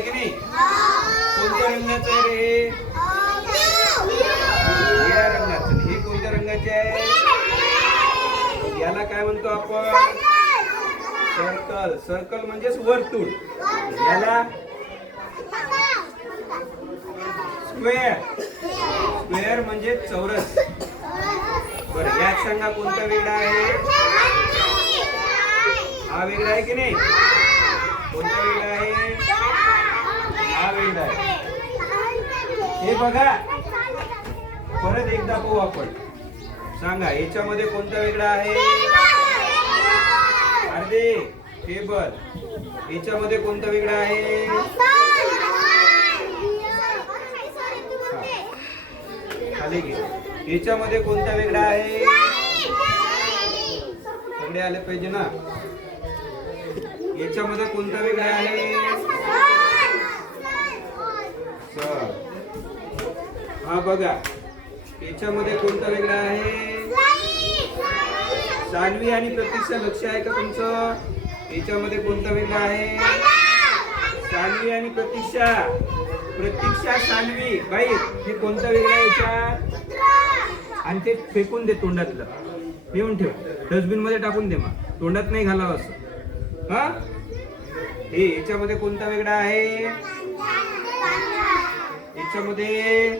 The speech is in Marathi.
की नाही? कोणत्या रंगाचं आहे रे? निळ्या रंगाचं. हे कोणत्या रंगाचे आहे? याला काय म्हणतो आपण? सर्कल. सर्कल म्हणजेच वर्तुळ. याला स्क्वेअर. स्क्वेअर म्हणजे चौरस. बर यात सांगा कोणता वेगळा आहे? हा वेगळा आहे की नाही कोणता वेगळा आहे हा वेगळा आहे हे बघा. परत एकदा पाहू आपण. सांगा याच्यामध्ये कोणता वेगळा आहे? अर्धे टेबल याच्यामध्ये कोणता वेगळा आहे? खाली घे. याच्यामध्ये कोणता वेगळा आहे? सगळे आले पाहिजे ना? याच्यामध्ये कोणता वेगळा आहे? हा बघा याच्यामध्ये कोणता वेगळा आहे? सानवी आणि प्रतीक्षा लक्ष आहे का तुमचं? याच्यामध्ये कोणता वेगळा आहे? सानवी आणि प्रतीक्षा. प्रतीक्षा सानवी. बाई हे कोणता वेगळा आहे याच्यात आणि ते फेकून दे तोंडातलं. नेऊन ठेव. डस्टबिनमध्ये टाकून दे मग. तोंडात नाही घालावं असं. हा? हे याच्यामध्ये कोणता वेगळा आहे? याच्यामध्ये